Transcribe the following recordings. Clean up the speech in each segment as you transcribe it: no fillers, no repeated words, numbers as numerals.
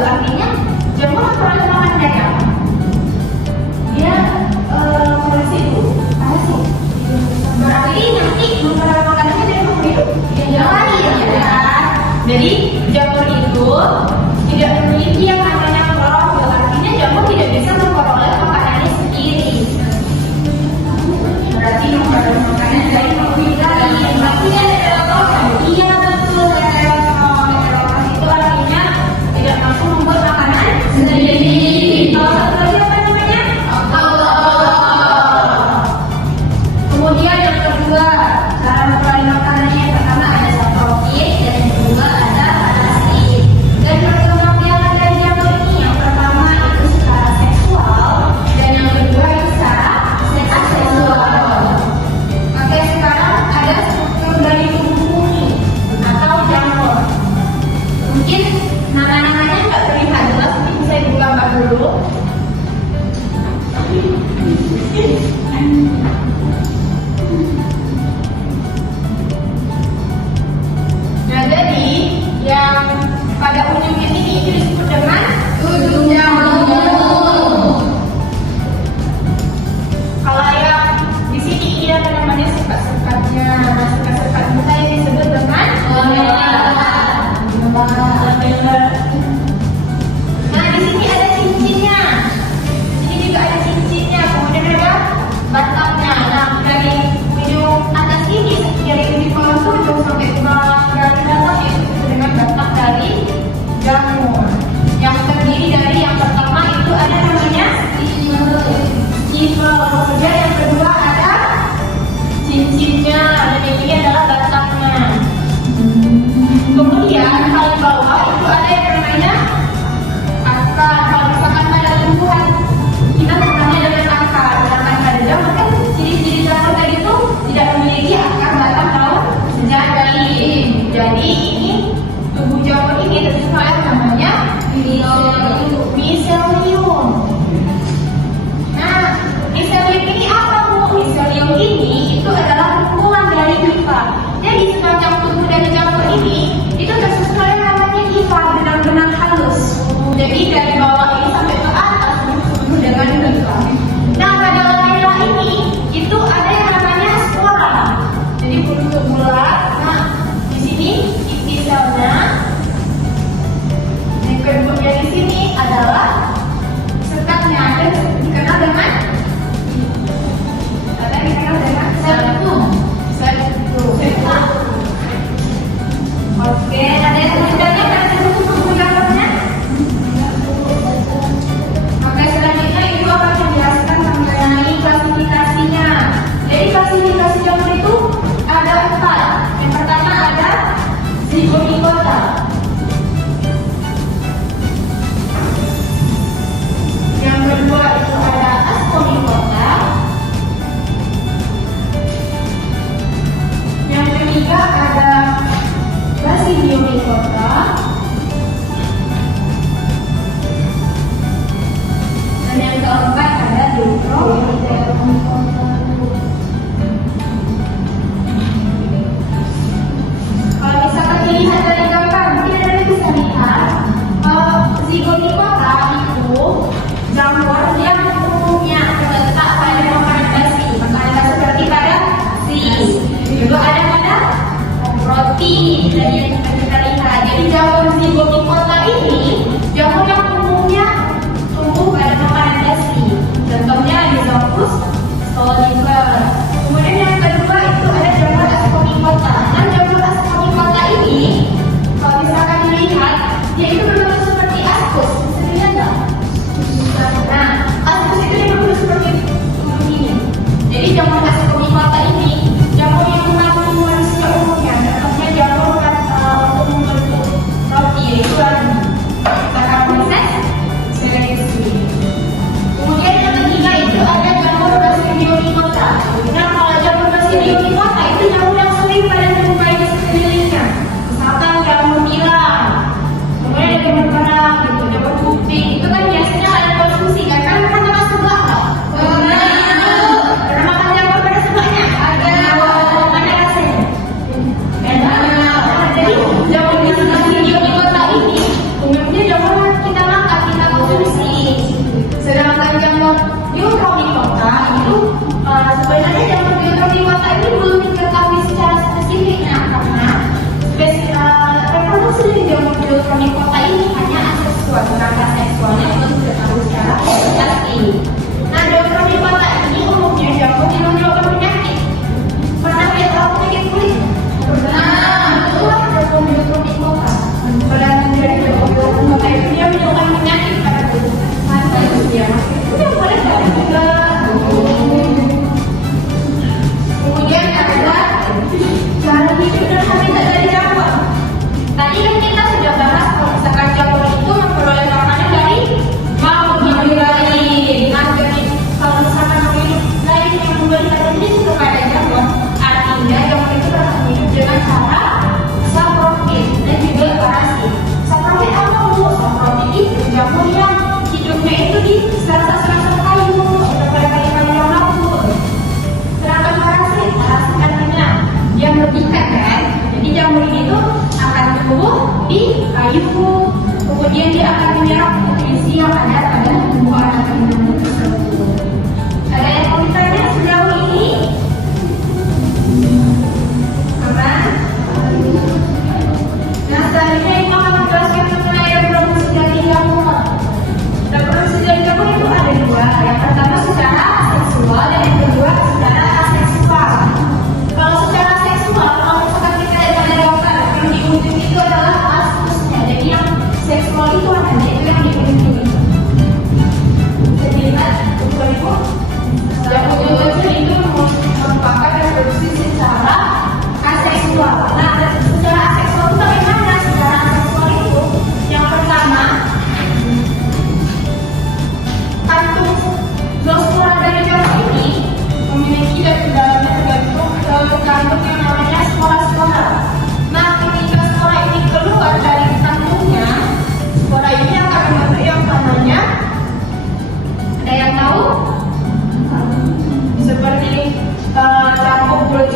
itu artinya jamur natural makan mereka. Dia koleksi itu apa sih? Berarti nanti beberapa makanannya dari makhluk hidup yang lain ya. Jadi jamur itu tidak memiliki yang namanya klorofil, artinya jamur tidak bisa memperoleh makanannya sendiri. Berarti memperoleh makanan dari makhluk hidup lain. Maksudnya iya betul heterotrof itu artinya tidak mampu membuat makanan sendiri. Kalau satu lagi apa namanya? Kemudian yang kedua, cara memperoleh makanannya yang pertama ada saprofit dan yang kedua ada parasit. Dan perkembangbiakan dari jamur ini yang pertama itu secara seksual dan yang kedua itu secara aseksual. Oke, sekarang ada struktur dari tubuh bumi atau jamur. Mungkin nama-namanya nggak terlihat jelas, tapi bisa ibu gambar dulu. Nah, jadi yang pada ujungnya ini itu disebut dengan ujung jamur. Kalau yang di sini dia namanya sekat-sekatnya. Nah, sekat-sekat kita yang disebut dengan lameller. Nah, di sini ada cincinnya. Di sini juga ada cincinnya. Kemudian ada batangnya. Nah, dari ujung atas ini, dari ujung kepala ujung sampai ke garis batang itu disebut dengan batang dari jamur. Yang terdiri dari yang pertama itu ada namanya stifle. Kemudian yang kedua ada cincinnya, dan yang ini adalah batangnya. Kemudian paling bawah itu ada yang namanya akar. Kalau misalkan pada tumbuhan kita namanya dengan akar, sedangkan pada jamur kan ciri-ciri jamur tadi itu tidak memiliki akar, batang, daun, sejati. Jadi ini tubuh jamur ini tersusun oleh namanya miselium. Nah, miselium ini apa Bu? Miselium ini itu adalah kumpulan dari hifa. Jadi sepanjang tubuh dari jamur ini itu tersusun oleh namanya hifa, benang-benang halus. Jadi dari bawah ini sampai ke atas disebut dengan hifa. Nah, pada lamella ini itu ada yang namanya spora. Jadi bentuk bulat. Nah, di sini inti selnya. Yang kedua di sini adalah sekatnya, dan dikenal dengan septum. Oke, ada yang tulisannya kasih buku jamurnya. Oke, selanjutnya ibu akan menjelaskan mengenai klasifikasinya. Jadi klasifikasi jamur itu ada 4. Yang pertama ada zigomikota. Yang kedua itu ada ascomycota. Yang ketiga ada basidiomycota. Dan yang keempat ada dendromycota. Kalau misalkan dilihat dari gambar, mungkin Anda bisa lihat zigomycota itu jamur yang umumnya terletak pada makanan basi. Makanan basi berarti pada sis. Juga ada pada roti dan yang kita lihat. Jadi jamur zigomycota ini jamur yang umumnya tumbuh pada makanan basi. Contohnya Rhizopus stolonifer. Kemudian yang kedua itu ada jamur ascomycota. Nah, jamur ascomycota ini kalau misalkan dilihat dia itu berbentuk seperti ascus. Bisa dilihat nggak? Nah, ascus itu dia berbentuk seperti ini. Jadi jamur ascomycota ini jamur yang mengandung manusia umumnya. Contohnya jamur untuk membentuk roti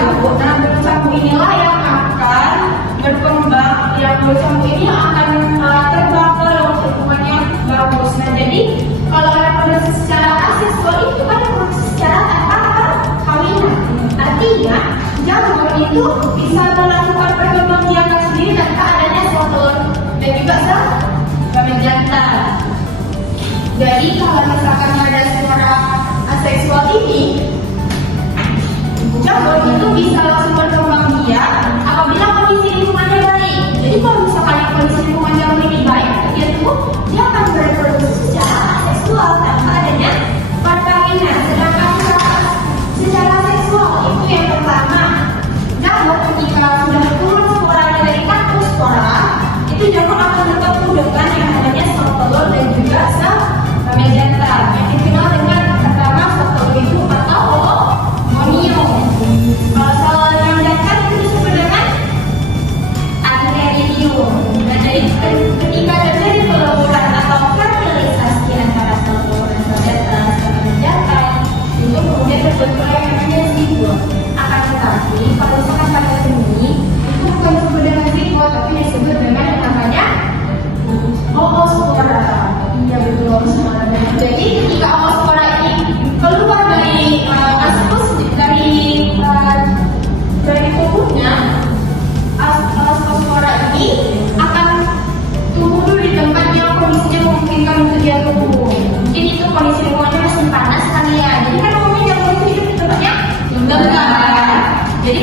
bercambuk. Nah, bercambuk inilah yang akan berkembang, yang bercambuk ini akan terbang ke lingkungan yang bagus. Nah, jadi kalau ada proses secara aseksual itu kan proses secara tanpa perkawinan. Artinya, jamur itu bisa melakukan perkembangbiakan sendiri tanpa adanya sperma dan juga kelamin jantan. Jadi kalau misalkan ada suara aseksual ini, jamur itu bisa langsung berkembang biak apabila kondisi lingkungannya baik. Jadi kalau misalkan kondisi lingkungan jamur ini baik, dia akan berproduksi secara aseksual tanpa adanya perkawinan. Sedangkan secara seksual itu yang pertama, jamur ketika sudah turun sporanya dari kaktus spora, itu jamur akan bertemu dengan yang namanya sel telur dan juga sel kelamin jantan yang dikenal dengan pertama sel telur itu atau ooonium. Kalau sel kelamin jantan itu disebut dengan antheridium. Nah, jadi ketika terjadi peleburan atau fertilisasi antara sel telur dan sel kelamin jantan, itu kemudian terbentuk yang namanya zigot. Akan tetapi kalau misalkan pada sini itu bukan disebut dengan zigot, tapi disebut dengan yang namanya oospora. Iya betul. Jadi ketika oospora ini keluar dari dari tubuhnya, oospora ini akan tumbuh dulu di tempat yang kondisinya memungkinkan untuk dia tumbuh. Mungkin itu kondisi lingkungannya masih panas kan ya. Jadi kan umumnya jamur itu hidup di tempat yang lembab. Jadi